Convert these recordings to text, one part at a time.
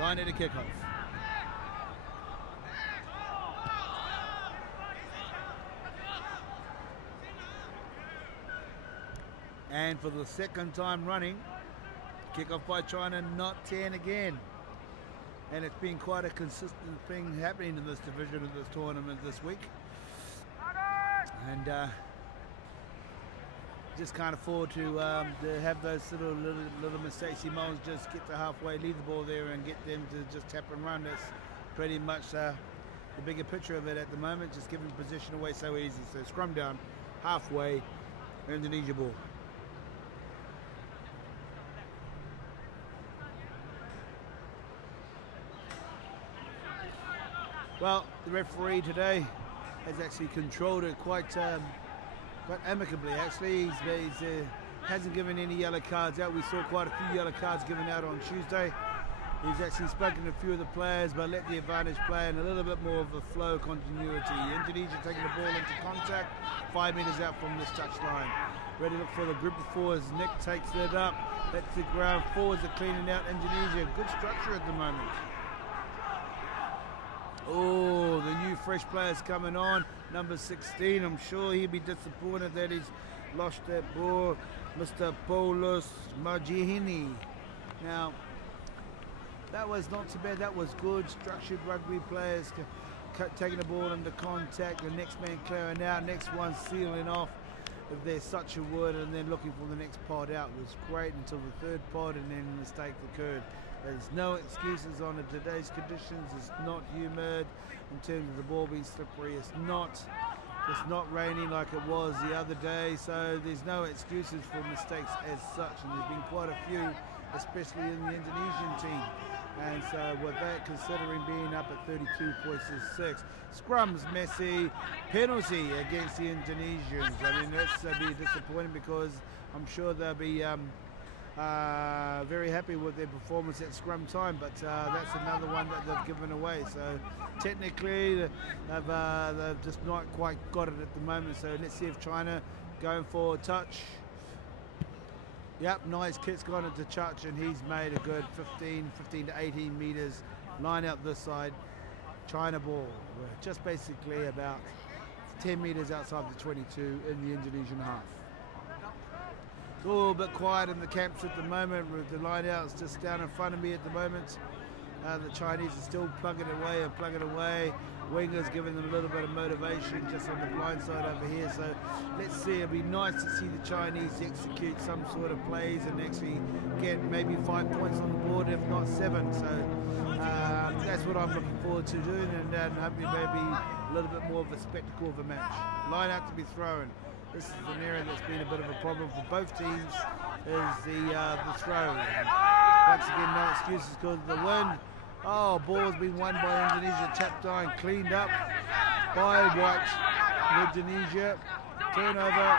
China to kick off. And for the second time running, kick off by China, not 10 again. And it's been quite a consistent thing happening in this division of this tournament this week. And just can't afford to have those little mistakes. Simons just get to halfway, leave the ball there and get them to just tap and run. That's pretty much the bigger picture of it at the moment, just giving position away so easy. So scrum down, halfway, Indonesia ball. Well, the referee today has actually controlled it quite amicably. Actually, he hasn't given any yellow cards out. We saw quite a few yellow cards given out on Tuesday. He's actually spoken to a few of the players, but let the advantage play and a little bit more of a flow continuity. Indonesia taking the ball into contact, 5 meters out from this touchline. Ready to look for the group of fours. Nick takes it up, lets the ground. Forwards are cleaning out Indonesia. Good structure at the moment. Oh, the new fresh players coming on. Number 16, I'm sure he'd be disappointed that he's lost that ball. Mr. Paulus Majihini. Now, that was not too bad. That was good. Structured rugby players taking the ball into contact. The next man clearing out. Next one sealing off, if there's such a word, and then looking for the next pod out. It was great until the third pod, and then a mistake occurred. There's no excuses on it. Today's conditions. It's not humid in terms of the ball being slippery. It's not raining like it was the other day. So there's no excuses for mistakes as such. And there's been quite a few, especially in the Indonesian team. And so with that, considering being up at 32.6, scrum's messy, penalty against the Indonesians. I mean, that's be disappointing because I'm sure they'll be very happy with their performance at scrum time, but that's another one that they've given away. So technically they've just not quite got it at the moment. So let's see if China going for a touch. Yep, nice kick's gone into touch, and he's made a good 15 to 18 meters. Line out this side. China ball. We're just basically about 10 meters outside the 22 in the Indonesian half. It's all a little bit quiet in the camps at the moment. With the line out's just down in front of me at the moment. The Chinese are still plugging away. Wingers giving them a little bit of motivation just on the blind side over here. So let's see. It'll be nice to see the Chinese execute some sort of plays and actually get maybe 5 points on the board, if not 7. So that's what I'm looking forward to doing, and hopefully maybe a little bit more of a spectacle of a match. Line out to be thrown. This is an area that's been a bit of a problem for both teams, is the throw. Once again, no excuses because of the wind. Oh, ball's been won by Indonesia, tapped on, cleaned up by White. Indonesia, turnover.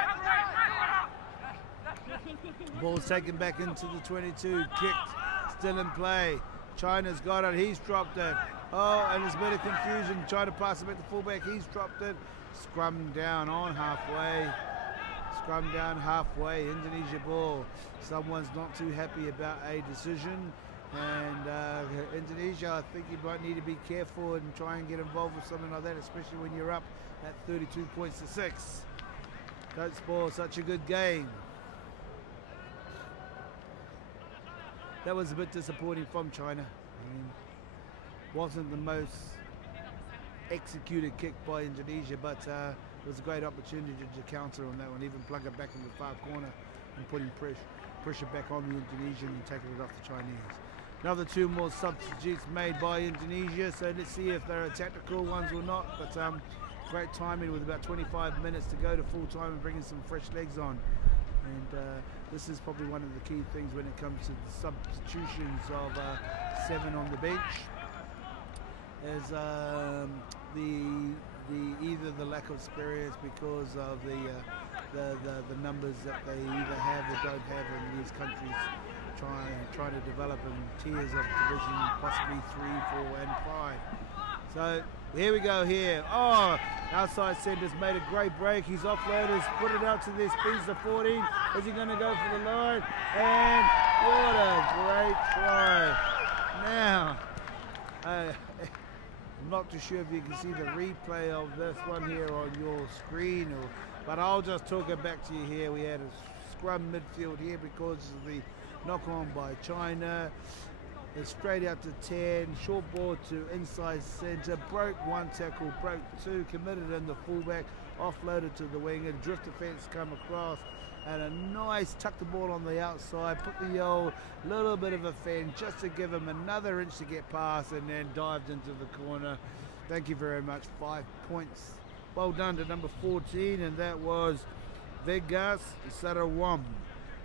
Ball's taken back into the 22, kicked, still in play. China's got it, he's dropped it. Oh, and there's a bit of confusion, trying to pass it back to fullback, he's dropped it. Scrum down on halfway. Scrum down halfway, Indonesia ball. Someone's not too happy about a decision. And Indonesia, I think you might need to be careful and try and get involved with something like that, especially when you're up at 32 points to 6. Don't spoil such a good game. That was a bit disappointing from China. I mean, wasn't the most executed kick by Indonesia, but it was a great opportunity to counter on that one, even plug it back in the far corner and putting pressure back on the Indonesian and taking it off the Chinese. Another 2 more substitutes made by Indonesia, so let's see if they're tactical ones or not. But great timing with about 25 minutes to go to full time and bringing some fresh legs on. And this is probably one of the key things when it comes to the substitutions of 7 on the bench, is either the lack of experience because of the numbers that they either have or don't have in these countries, trying to develop in tiers of division, possibly 3, 4 and 5. So here we go here. Oh, outside center's made a great break. He's offloaded, he's put it out to this piece of 14. Is he going to go for the line? And what a great try. Now, I'm not too sure if you can see the replay of this one here on your screen, but I'll just talk it back to you here. We had a scrum midfield here because of the knock on by China. It's straight out to 10, short ball to inside centre, broke one tackle, broke two, committed in the fullback, offloaded to the wing, and drift defence come across, and a nice tuck the ball on the outside, put the old little bit of a fend just to give him another inch to get past, and then dived into the corner. Thank you very much. 5 points. Well done to number 14, and that was Vegas Sarawam.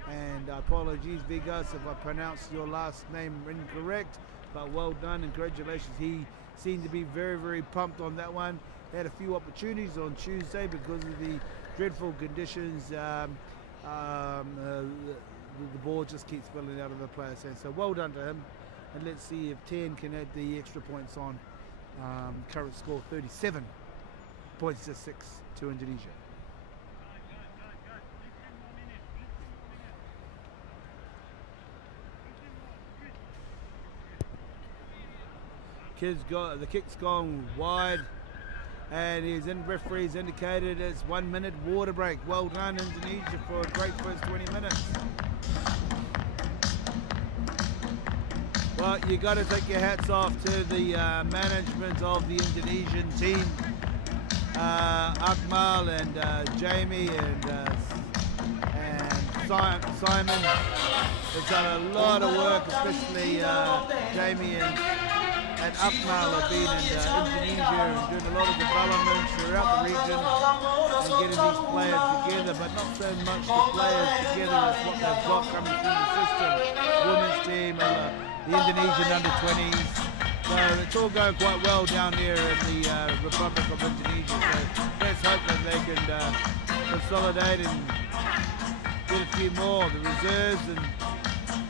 And apologies, Vegas, if I pronounced your last name incorrect, but well done and congratulations. He seemed to be very, very pumped on that one. Had a few opportunities on Tuesday because of the dreadful conditions. The ball just keeps spilling out of the player's hands. So well done to him. And let's see if 10 can add the extra points on. Current score 37 points to 6 to Indonesia. The kick's gone wide, and referee's indicated it's 1 minute water break. Well done Indonesia for a great first 20 minutes. Well, you got to take your hats off to the management of the Indonesian team. Akmal and Jamie and Simon have done a lot of work, especially Jamie and Akmal have been in Indonesia and doing a lot of development throughout the region and getting these players together, but not so much the players together as what they've got coming through the system. Women's team, the Indonesian under-20s. So it's all going quite well down there in the Republic of Indonesia. So let's hope that they can consolidate and get a few more. The reserves and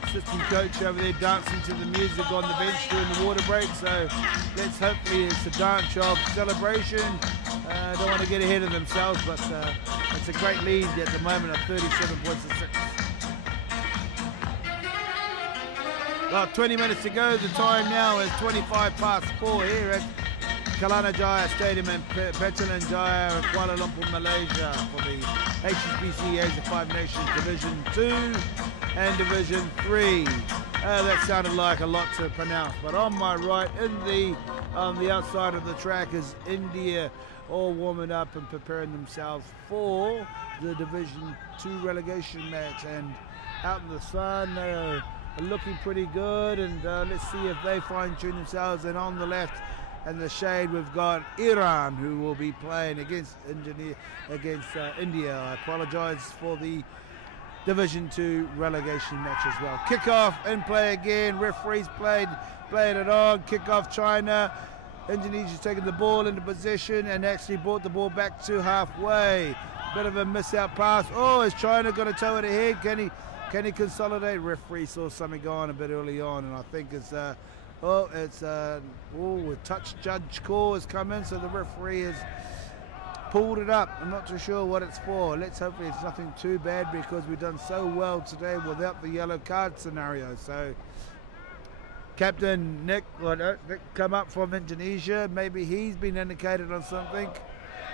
assistant coach over there dancing to the music on the bench during the water break. So let's hopefully it's a dance job celebration. Don't want to get ahead of themselves, but it's a great lead at the moment of 37 points to 6. Well, 20 minutes to go. The time now is 4 here at Kelana Jaya Stadium in Petulan Jaya, Kuala Lumpur, Malaysia, for the HSBC Asia 5 Nations Division 2 and Division 3. That sounded like a lot to pronounce, but on my right, on the outside of the track, is India, all warming up and preparing themselves for the Division 2 relegation match. And out in the sun, they're looking pretty good, and let's see if they fine-tune themselves. And on the left, in the shade, we've got Iran, who will be playing against India. I apologise for the Division 2 relegation match as well. Kickoff in play again. Referees played it on. Kickoff China. Indonesia's taken the ball into possession and actually brought the ball back to halfway. Bit of a miss-out pass. Oh, is China going to tow it ahead? Can he consolidate? Referee saw something go on a bit early on, and I think it's a touch judge call has come in, so the referee has pulled it up. I'm not too sure what it's for. Let's hope it's nothing too bad, because we've done so well today without the yellow card scenario. So Captain Nick come up from Indonesia. Maybe he's been indicated on something.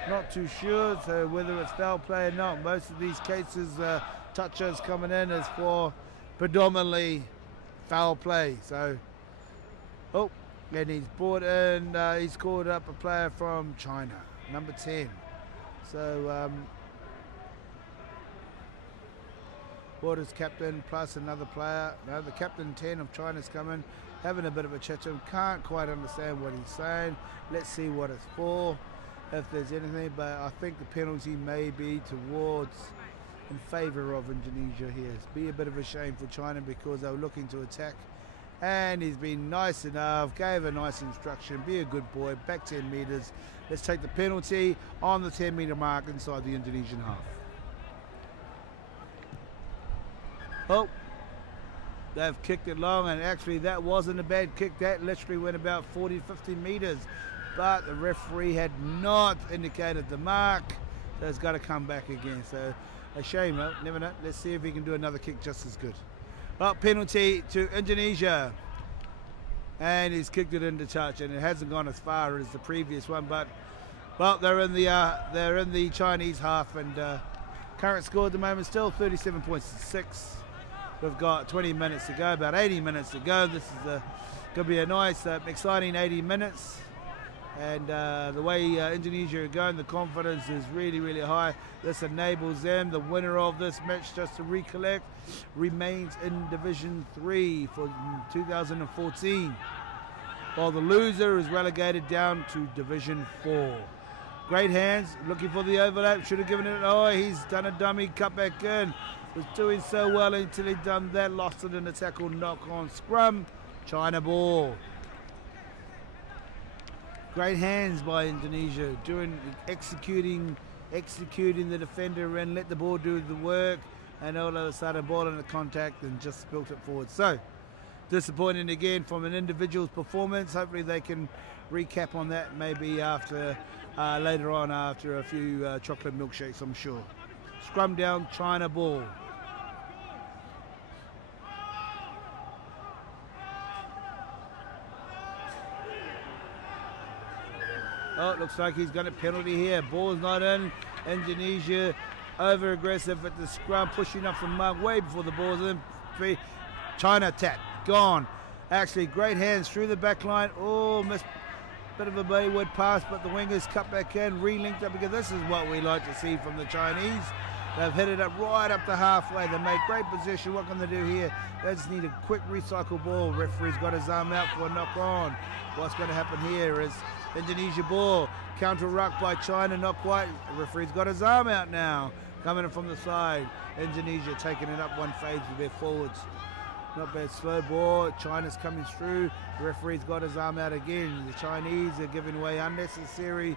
Not too sure, so whether it's foul play or not. Most of these cases, touches coming in is for predominantly foul play. So, and he's brought in, he's called up a player from China, number 10. So, Borders captain plus another player. No, the captain 10 of China's coming, having a bit of a chat to him. Can't quite understand what he's saying. Let's see what it's for, if there's anything. But I think the penalty may be towards, in favour of Indonesia here. It's be a bit of a shame for China, because they were looking to attack. And he's been nice enough, gave a nice instruction, be a good boy, back 10 metres. Let's take the penalty on the 10-metre mark inside the Indonesian half. Oh, they've kicked it long, and actually that wasn't a bad kick. That literally went about 40, 50 metres, but the referee had not indicated the mark, so it's got to come back again. So a shame, huh? Never know. Let's see if he can do another kick just as good. Well, penalty to Indonesia. and he's kicked it into touch, and it hasn't gone as far as the previous one, but well, they're in the Chinese half, and current score at the moment still 37 points to 6. We've got 20 minutes to go, about 80 minutes to go. This is going to be a nice, exciting 80 minutes. And the way Indonesia are going, the confidence is really, really high. This enables them. The winner of this match, just to recollect, remains in Division 3 for 2014, while the loser is relegated down to Division 4. Great hands, looking for the overlap, should have given it. Oh, he's done a dummy, cut back in. Was doing so well until he'd done that, lost it in a tackle, knock on scrum, China ball. Great hands by Indonesia, executing the defender and let the ball do the work, and all of a sudden ball in the contact and just spilt it forward. So disappointing again from an individual's performance. Hopefully they can recap on that maybe after later on after a few chocolate milkshakes, I'm sure. Scrum down, China ball. Oh, it looks like he's got a penalty here. Ball's not in. Indonesia over aggressive at the scrum, pushing up the mark way before the ball's in. China tap, gone. Actually, great hands through the back line. Oh, missed. Bit of a wayward pass, but the wingers cut back in, re-linked up, because this is what we like to see from the Chinese. They've hit it up right up to halfway. They make great position. What can they do here? They just need a quick recycle ball. Referee's got his arm out for a knock on. What's going to happen here is Indonesia ball, counter ruck by China, not quite. Referee's got his arm out now, coming in from the side. Indonesia taking it up one phase with their forwards. Not bad, slow ball. China's coming through. The referee's got his arm out again. The Chinese are giving away unnecessary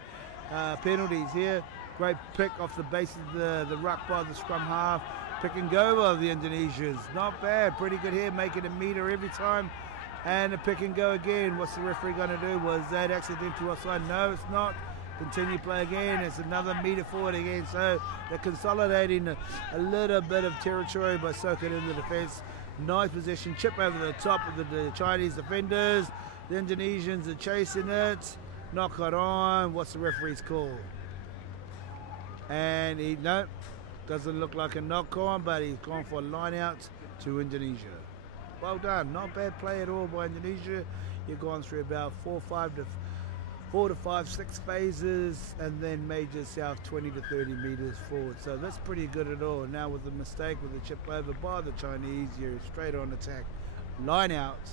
penalties here. Great pick off the base of the ruck by the scrum half. Pick and go by the Indonesians. Not bad, pretty good here, making a meter every time. And a pick and go again. What's the referee going to do? Was that accidental offside? No, it's not. Continue play again. It's another meter forward again. So they're consolidating a little bit of territory by soaking in the defence. Nice position, chip over the top of the Chinese defenders. The Indonesians are chasing it. Knock it on. What's the referee's call? And no, doesn't look like a knock on, but he's gone for a line out to Indonesia. Well done, not bad play at all by Indonesia. You've gone through about 4 to 5, 6 phases, and then made yourself 20 to 30 meters forward. So that's pretty good at all. Now with the mistake, with the chip over by the Chinese, you're straight on attack. Line out.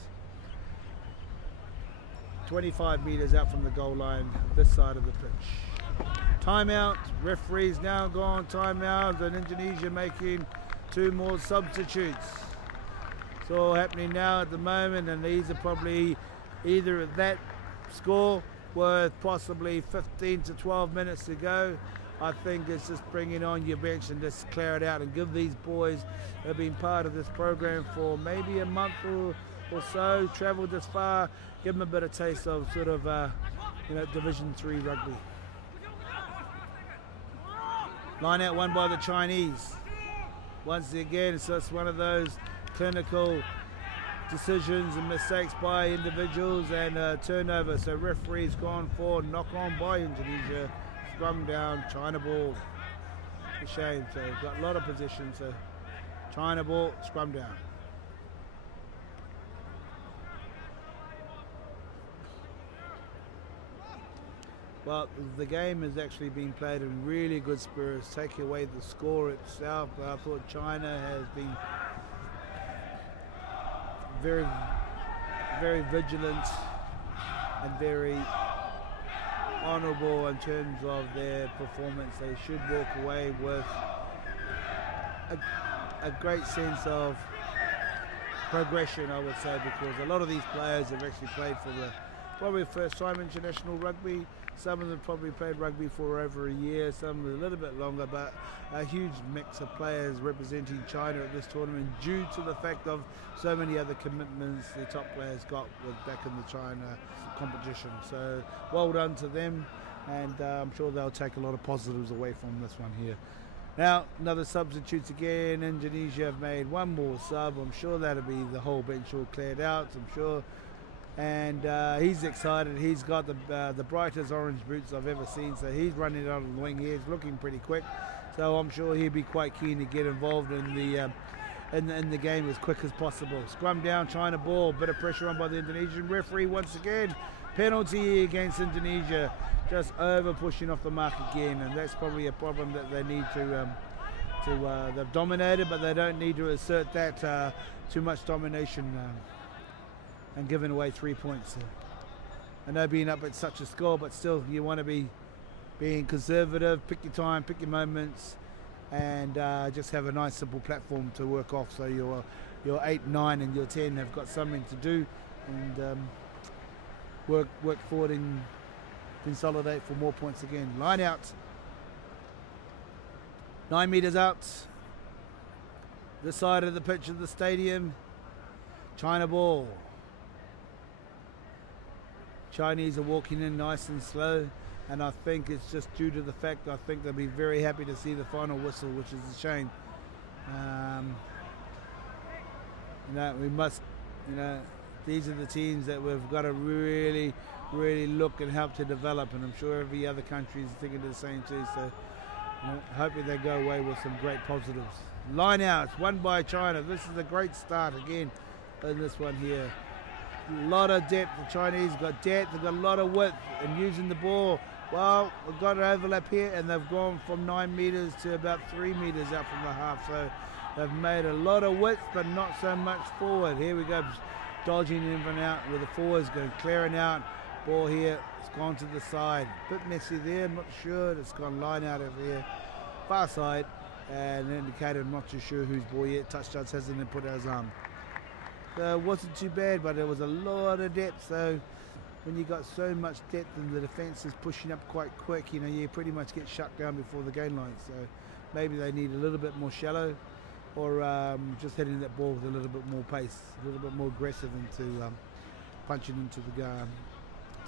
25 meters out from the goal line, this side of the pitch. Timeout. Referee's now gone. Timeout. And Indonesia making 2 more substitutes. It's all happening now at the moment, and these are probably either at that score with possibly 15 to 12 minutes to go. I think it's just bringing on your bench and just clear it out and give these boys who have been part of this program for maybe a month or so, travelled this far, give them a bit of taste of sort of Division 3 rugby. Line out won by the Chinese. Once again, so it's one of those clinical decisions and mistakes by individuals and turnover. So referee's gone for knock on by Indonesia. Scrum down, China ball. A shame. So we've got a lot of positions. So China ball, scrum down. Well, the game has actually been played in really good spirits. Take away the score itself, but I thought China has been very, very vigilant and very honourable in terms of their performance. They should walk away with a great sense of progression, I would say, because a lot of these players have actually played for the probably first time international rugby. Some of them probably played rugby for over a year, some a little bit longer, but a huge mix of players representing China at this tournament due to the fact of so many other commitments the top players got back in the China competition. So well done to them, and I'm sure they'll take a lot of positives away from this one here. Now, another substitutes again. Indonesia have made one more sub. I'm sure that'll be the whole bench all cleared out. I'm sure and he's excited. He's got the brightest orange boots I've ever seen, so he's running out on the wing here. He's looking pretty quick, so I'm sure he'll be quite keen to get involved in the game as quick as possible. Scrum down, China ball, bit of pressure on by the Indonesian referee once again. Penalty against Indonesia, just over pushing off the mark again, and that's probably a problem that they need to they've dominated, but they don't need to assert that too much domination and giving away 3 points. I know being up at such a score, but still you want to be being conservative, pick your time, pick your moments, and just have a nice simple platform to work off, so your 8, 9 and your 10 have got something to do, and work forward and consolidate for more points again. Line out, 9 meters out, this side of the pitch of the stadium. China ball. Chinese are walking in nice and slow, and I think it's just due to the fact I think they'll be very happy to see the final whistle, which is a shame. We must, these are the teams that we've got to really look and help to develop, and I'm sure every other country is thinking the same too, so hopefully they go away with some great positives. Line outs, won by China. This is a great start again in this one here. A lot of depth. The Chinese got depth, they've got a lot of width and using the ball. Well, we've got an overlap here, and they've gone from 9 meters to about 3 meters out from the half, so they've made a lot of width but not so much forward. Here we go, dodging in and out with the forwards going clearing out. Ball here, it's gone to the side. Bit messy there, I'm not sure. It's gone line out over here. Far side, and an indicator, I'm not too sure whose ball yet. Touch judge hasn't put out his arm. So it wasn't too bad, but there was a lot of depth. So when you got so much depth and the defence is pushing up quite quick, you pretty much get shut down before the game line. So maybe they need a little bit more shallow, or just hitting that ball with a little bit more pace, a little bit more aggressive into punching into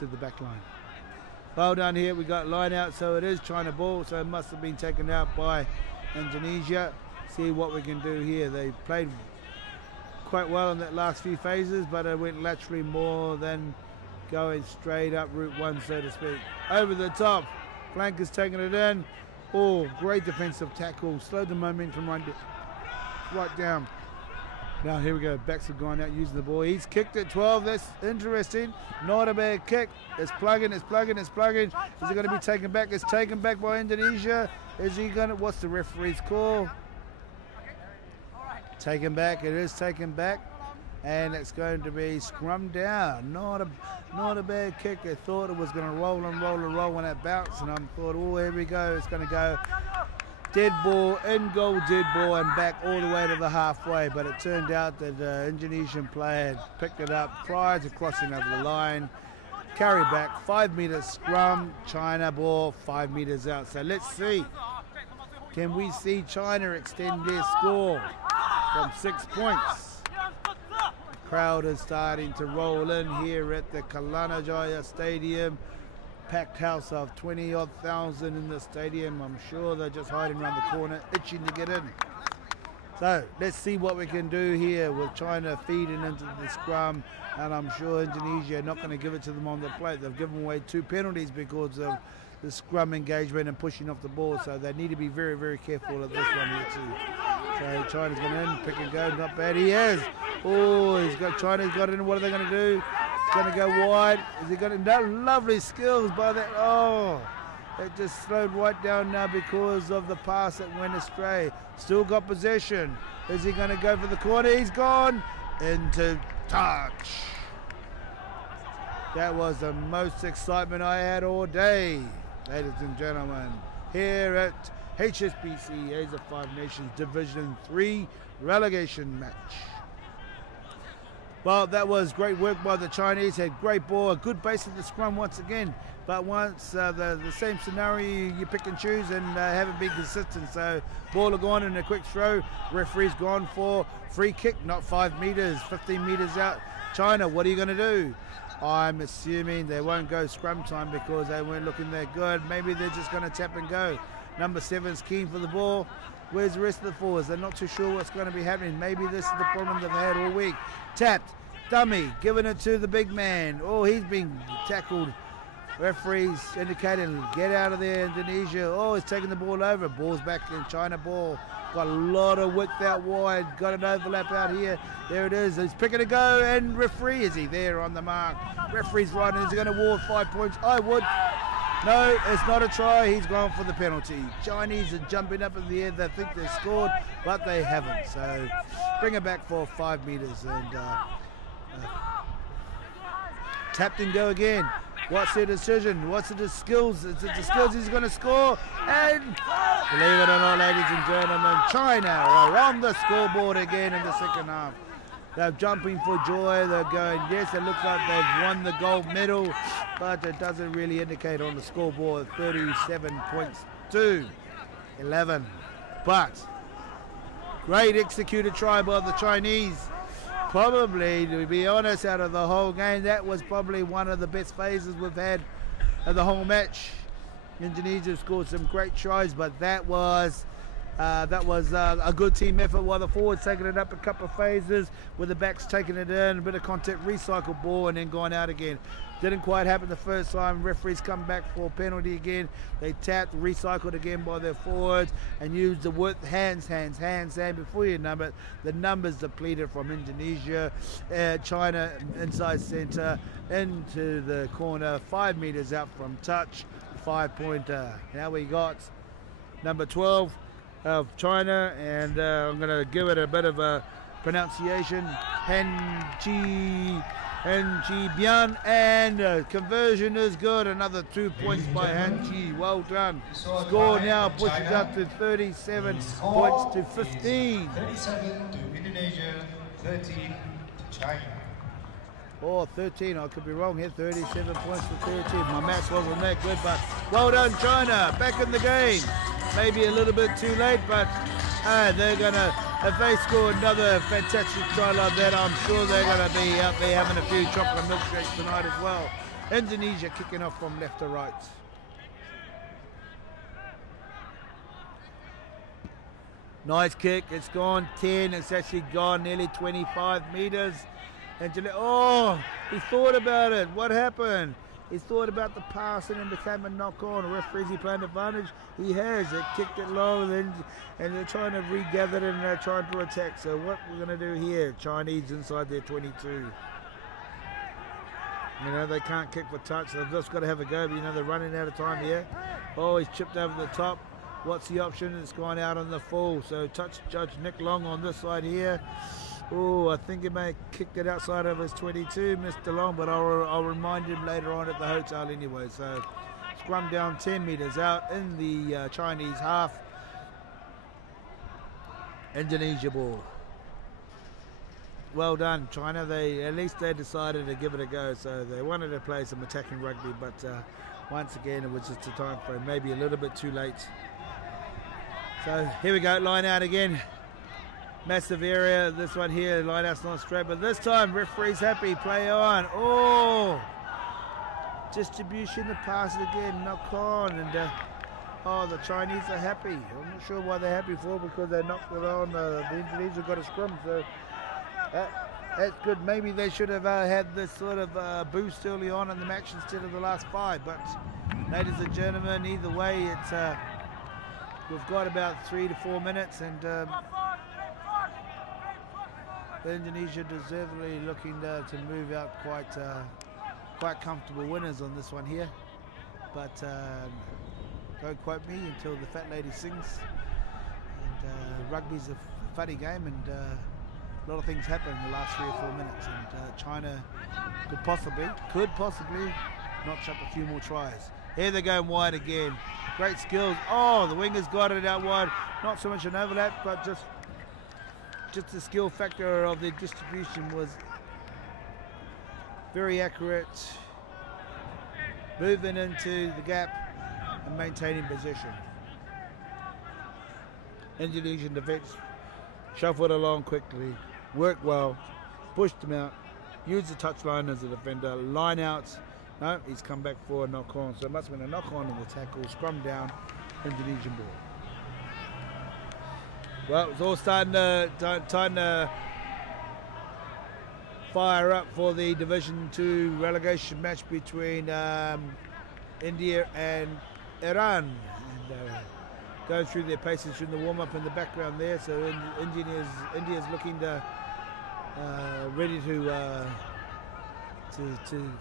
the back line. Well done here, we got line out, so it is China ball, so it must have been taken out by Indonesia. See what we can do here. They played quite well in that last few phases, but it went laterally more than going straight up Route 1, so to speak. Over the top, flankers taking it in. Oh, great defensive tackle, slowed the momentum right down. Now here we go, backs have gone out using the ball. He's kicked it 12, that's interesting. Not a bad kick. It's plugging. Is it going to be taken back? It's taken back by Indonesia. Is he going to, what's the referee's call? Taken back, it is taken back. And it's going to be scrum down. Not a bad kick. I thought it was going to roll when it bounced, and I thought, oh, here we go. It's going to go dead ball, in goal, dead ball, and back all the way to the halfway. But it turned out that the Indonesian player had picked it up prior to crossing over the line. Carry back, 5 meters scrum, China ball 5 meters out. So let's see. Can we see China extend their score from 6 points? Crowd is starting to roll in here at the Kalanajaya Stadium. Packed house of 20-odd thousand in the stadium. I'm sure they're just hiding around the corner, itching to get in. So let's see what we can do here with China feeding into the scrum, and I'm sure Indonesia are not going to give it to them on the plate. They've given away 2 penalties because of the scrum engagement and pushing off the ball, so they need to be very, very careful at this one here too. So China's going in, pick and go, not bad. He is. Oh, China's got it in. What are they going to do? It's going to go wide. Is he going to? No, lovely skills by that. Oh, it just slowed right down now because of the pass that went astray. Still got possession. Is he going to go for the corner? He's gone into touch. That was the most excitement I had all day, ladies and gentlemen, here at HSBC Asia 5 Nations Division 3 relegation match. Well, that was great work by the Chinese. Had great ball, a good base of the scrum once again. But once the same scenario, you pick and choose and haven't been consistent. So ball gone in a quick throw. Referee's gone for free kick, not 5 meters, 15 meters out. China, what are you going to do? I'm assuming they won't go scrum time because they weren't looking that good. Maybe they're just going to tap and go. Number 7's keen for the ball. Where's the rest of the forwards? They're not too sure what's going to be happening. Maybe this is the problem they've had all week. Tapped. dummy, giving it to the big man. Oh, he's been tackled. Referees indicating, get out of there, Indonesia. Oh, he's taking the ball over. Ball's back in, China ball. Got a lot of width out wide. Got an overlap out here. There it is. He's picking a go, and referee, is he there on the mark? Referee's right, and he's going to award 5 points. I would. No, it's not a try. He's gone for the penalty. Chinese are jumping up in the air. They think they've scored, but they haven't. So bring it back for 5 meters, and tapped and go again. What's their decision? What's the skills? Is it the skills he's going to score? And believe it or not, ladies and gentlemen, China are on the scoreboard again in the second half. They're jumping for joy. They're going, yes, it looks like they've won the gold medal, but it doesn't really indicate on the scoreboard. 37 points to 11. But great executed try by the Chinese. Probably, to be honest, out of the whole game, that was probably one of the best phases we've had of the whole match. Indonesia scored some great tries, but that was a good team effort while the forwards taking it up a couple of phases, with the backs taking it in, a bit of contact, recycled ball, and then going out again. Didn't quite happen the first time. Referees come back for a penalty again. They tapped, recycled again by their forwards, and used the width, hands, and before you number it, the numbers depleted from Indonesia. China inside centre, into the corner, 5 meters out from touch, 5-pointer. Now we got number 12 of China, and I'm going to give it a bit of a pronunciation, Han Ji Bian, and conversion is good. Another 2 points by Han Ji. Well done. Score now pushes up to 37 points to 15. 37 to Indonesia, 13 to China. Oh, 13, I could be wrong here. 37 points to 13. My maths wasn't that good, but well done, China. Back in the game. Maybe a little bit too late, but they're going to, if they score another fantastic try like that, I'm sure they're going to be out there having a few chocolate milkshakes tonight as well. Indonesia kicking off from left to right. Nice kick. It's gone 10. It's actually gone nearly 25 meters. And oh, he thought about it. What happened? He thought about the pass and then became a knock-on. Referees, he playing advantage? He has. They kicked it low, and they're trying to regather it, and they're trying to attack. So what we're going to do here, Chinese inside their 22. You know, they can't kick for touch. They've just got to have a go, but you know, they're running out of time here. Oh, he's chipped over the top. What's the option? It's gone out on the full. So touch judge Nick Long on this side here. Oh, I think he may have kicked it outside of his 22, Mr. Long, but I'll remind him later on at the hotel anyway. So scrum down 10 meters out in the Chinese half. Indonesia ball. Well done, China. At least they decided to give it a go. So they wanted to play some attacking rugby, but once again, it was just a time frame, maybe a little bit too late. So here we go, line out again. Massive area, this one here, line out's not straight, but this time referee's happy, play on. Oh, distribution, the pass again, knock on, and oh, the Chinese are happy. I'm not sure why they're happy for, because they knocked it on. The Indonesians got a scrum, so that's good. Maybe they should have had this sort of boost early on in the match instead of the last 5, but ladies and gentlemen, either way, it's we've got about 3 to 4 minutes, and Indonesia deservedly looking to move out quite comfortable winners on this one here, but don't quote me until the fat lady sings. And rugby's a funny game, and a lot of things happen in the last 3 or 4 minutes, and China could possibly notch up a few more tries. Here they're going wide again. Great skills. Oh, the wingers got it out wide. Not so much an overlap, but just the skill factor of the distribution was very accurate. Moving into the gap and maintaining possession. Indonesian defence shuffled along quickly, worked well, pushed him out, used the touchline as a defender, line outs. No, he's come back for a knock on. So it must have been a knock on in the tackle, scrum down, Indonesian ball. Well, it was all starting to fire up for the Division 2 relegation match between India and Iran. And going through their paces in the warm-up in the background there. So India's looking to ready to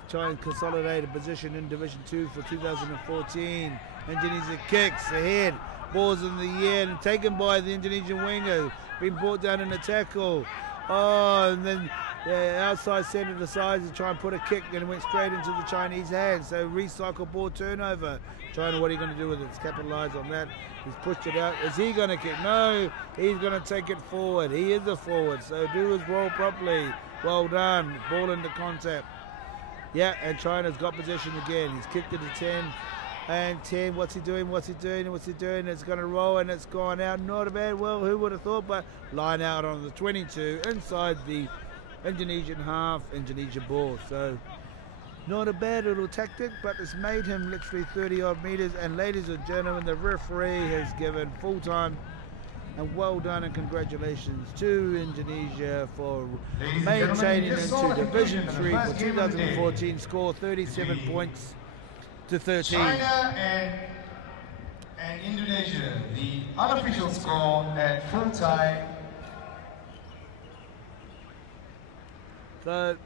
try and consolidate a position in Division 2 for 2014. Indonesia kicks ahead, balls in the air and taken by the Indonesian winger, being brought down in a tackle. Oh, and then the outside centre decides to try and put a kick and it went straight into the Chinese hands. So recycle ball turnover. China, what are you going to do with it? Let's capitalise on that. He's pushed it out. Is he going to kick? No, he's going to take it forward. He is a forward, so do his role properly. Well done. Ball into contact. Yeah, and China's got possession again. He's kicked it to 10. And 10, what's he doing? What's he doing? What's he doing? It's going to roll and it's gone out. Not a bad, well, who would have thought, but line out on the 22 inside the Indonesian half, Indonesian ball. So not a bad little tactic, but it's made him literally 30 odd meters. And ladies and gentlemen, the referee has given full time. And well done and congratulations to Indonesia for maintaining into Division 3 for 2014. Score 37 points to 13. China and Indonesia, the unofficial score at full time. So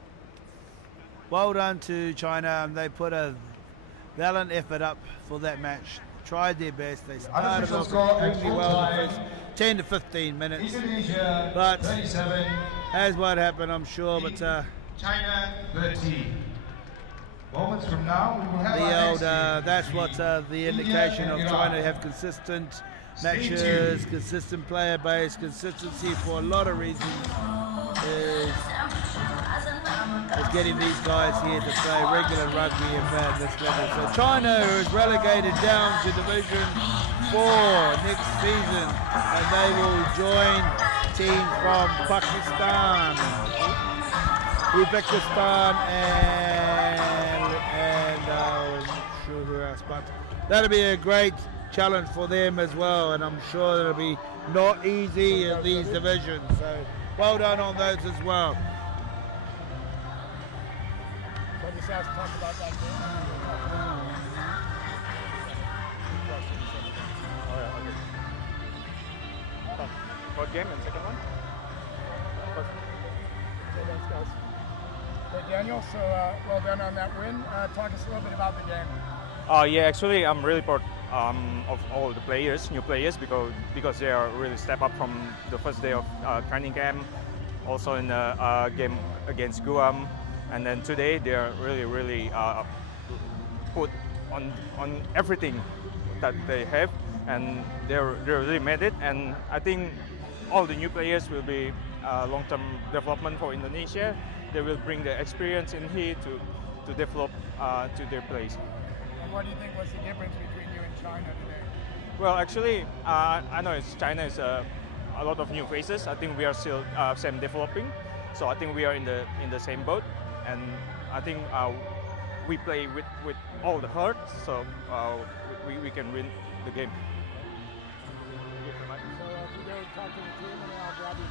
well done to China. They put a valiant effort up for that match. Tried their best. They started off extremely well in the first 10 to 15 minutes. Indonesia, but 37. As what happened, I'm sure. But China 30. Moments from now, we will have the old. That's what the indication of trying to have consistent matches, consistent player base, consistency for a lot of reasons is getting these guys here to play regular rugby at this level. So China is relegated down to Division 4 next season, and they will join teams from Pakistan, Uzbekistan, and I'm not sure who else, but that'll be a great challenge for them as well, and I'm sure it'll be not easy in these divisions. So well done on those as well. Talk about that game. First game and second one? First. Okay, thanks guys. Hey Daniel, so well done on that win. Talk us a little bit about the game. Yeah, actually I'm really proud of all the players, new players, because they are really step up from the first day of training camp, also in the game against Guam. And then today they are really put on everything that they have, and they really made it. And I think all the new players will be long-term development for Indonesia. They will bring the experience in here to develop to their place. And what do you think was the difference between you and China today? Well, actually, I know China is a lot of new faces. I think we are still same developing, so I think we are in the same boat. And I think we play with all the heart, so we can win the game. So if you go talk to the team, and I'll grab you.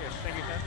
Okay, thank you, Ken.